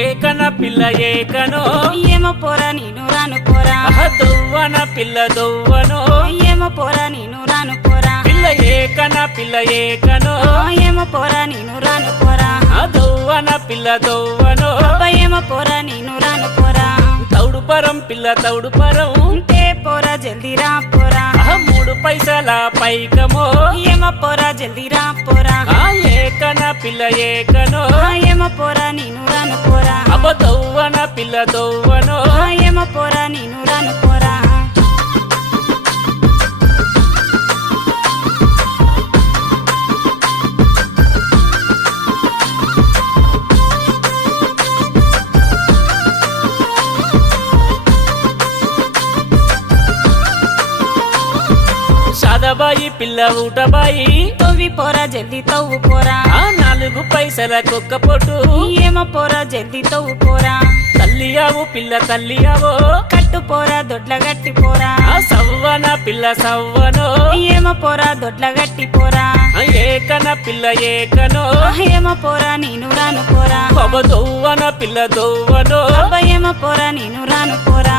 ఏకన పిల్ల ఏకనో ఏమో పోరా నేను రాను పోరా దొవ్వన పిల్ల దొవ్వనో ఏమో పోరా నేను రాను పోరా పిల్ల ఏకన పిల్ల ఏకనో ఏమో పోరా నేను రాను పోరా దొవ్వన పిల్ల దొవ్వనో ఏమో పోరా నేను రాను పోరా తౌడుపరం పిల్ల తౌడుపరం ఉంటే పోరా జల్దీ రా పోరా 3 పైసల పైకమో ఏమో పోరా జల్దీ రా పోరా ఏకన పిల్ల ఏకనో ఏమో పోరా నేను రాను పోరా దొవ్వన పిల్ల దొవ్వనో ఏమో పోరా నేను రాను పోరా సాదబాయి పిల్ల ఊటబాయి తవ్వి పోరా జల్దీ తవ్వు పోరా 4 పైసల కుక్క పొట్టు ఏమో పోరా జల్దీ తవ్వు పోరా తల్లియావు పిల్ల తల్లియావో కట్టు పోరా దొడ్ల గట్టి పోరా సవ్వన పిల్ల సవ్వనో ఏమో పోరా దొడ్ల గట్టి పోరా ఏకన పిల్ల ఏకనో ఏమో పోరా నేను రాను పోరా దొవ్వన పిల్ల దొవ్వనో ఏమో పోరా నేను రాను పోరా